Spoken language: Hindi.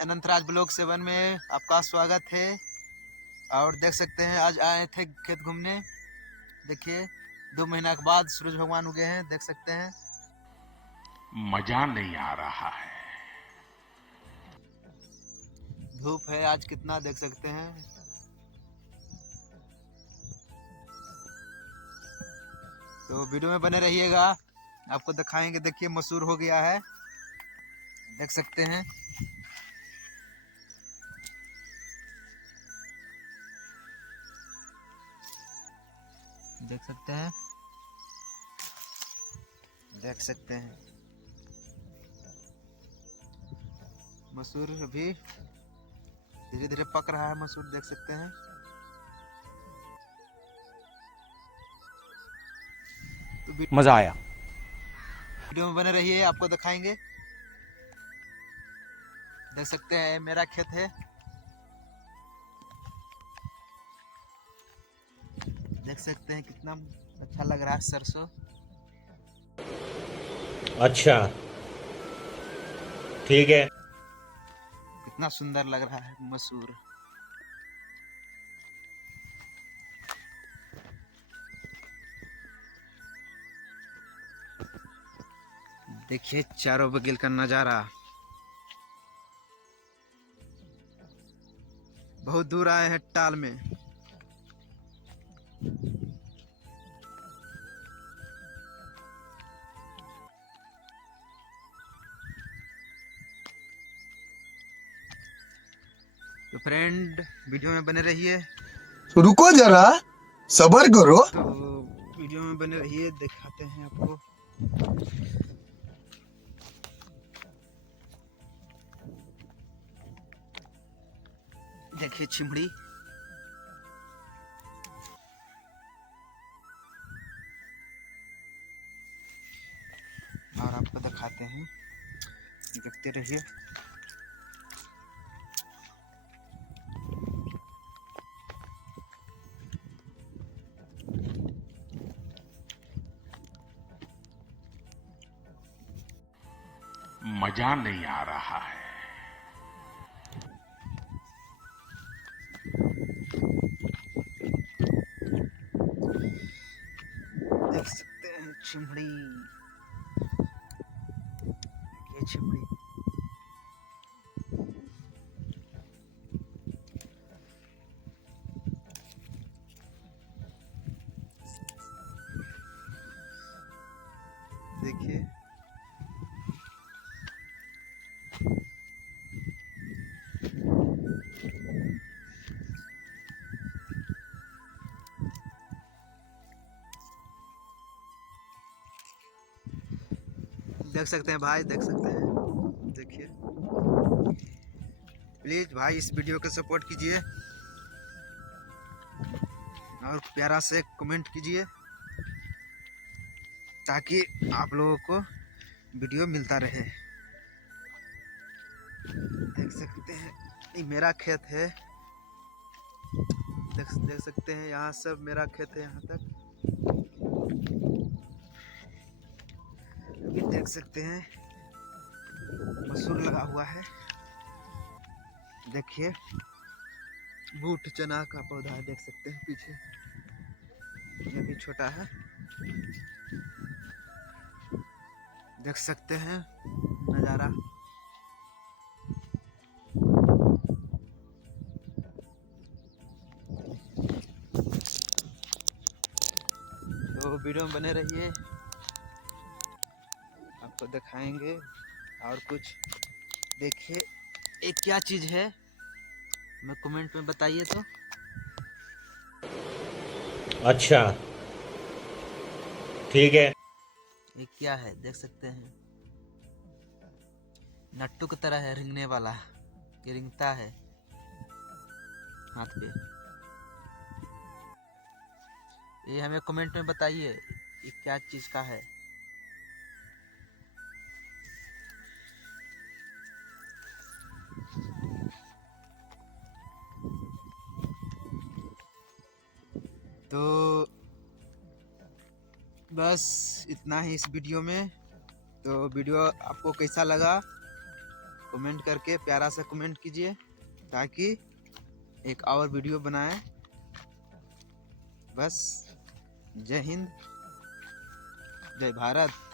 अनंतराज ब्लॉग 7 में आपका स्वागत है। और देख सकते हैं आज आए थे खेत घूमने। देखिए 2 महीना के बाद सूरज भगवान उगे हैं, देख सकते हैं। मजा नहीं आ रहा है। धूप है आज कितना, देख सकते हैं। तो वीडियो में बने रहिएगा, आपको दिखाएंगे। देखिए मसूर हो गया है, देख सकते हैं। देख सकते हैं, देख सकते हैं मसूर अभी धीरे धीरे पक रहा है। मसूर देख सकते हैं। तो मजा आया। वीडियो में बने रहिए, आपको दिखाएंगे। देख सकते हैं मेरा खेत है, देख सकते हैं कितना अच्छा लग रहा है सरसों। अच्छा, ठीक है। कितना सुंदर लग रहा है मसूर। देखिए चारों बगल का नजारा। बहुत दूर आए हैं टाल में। तो फ्रेंड वीडियो में बने रहिए। तो रुको जरा, सबर करो। तो वीडियो में बने रहिए, दिखाते हैं आपको। देखिए चिमड़ी, और आपको दिखाते हैं, देखते रहिए। मजा नहीं आ रहा है। देख सकते हैं चिमड़ी, ये चिमड़ी। देखिए देख सकते हैं भाई, देख सकते हैं। देखिए प्लीज भाई इस वीडियो को सपोर्ट कीजिए और प्यारा से कमेंट कीजिए, ताकि आप लोगों को वीडियो मिलता रहे। देख सकते हैं ये मेरा खेत है, देख सकते हैं। यहाँ सब मेरा खेत है, यहाँ तक। अभी देख सकते हैं मसूर लगा हुआ है। देखिए बूट चना का पौधा है, देख सकते हैं पीछे, ये भी छोटा है। देख सकते हैं नज़ारा। तो वीडियो में बने रहिए, आपको दिखाएंगे और कुछ। देखिए ये क्या चीज़ है, मैं कमेंट में बताइए तो। अच्छा, ठीक है। ये क्या है, देख सकते हैं। नट्टू की तरह है, रिंगने वाला। ये रिंगता है हाथ पे। ये हमें कमेंट में बताइए ये क्या चीज़ का है। तो बस इतना ही इस वीडियो में। तो वीडियो आपको कैसा लगा कमेंट करके प्यारा सा कमेंट कीजिए ताकि एक और वीडियो बनाएं। बस जय हिंद, जय भारत।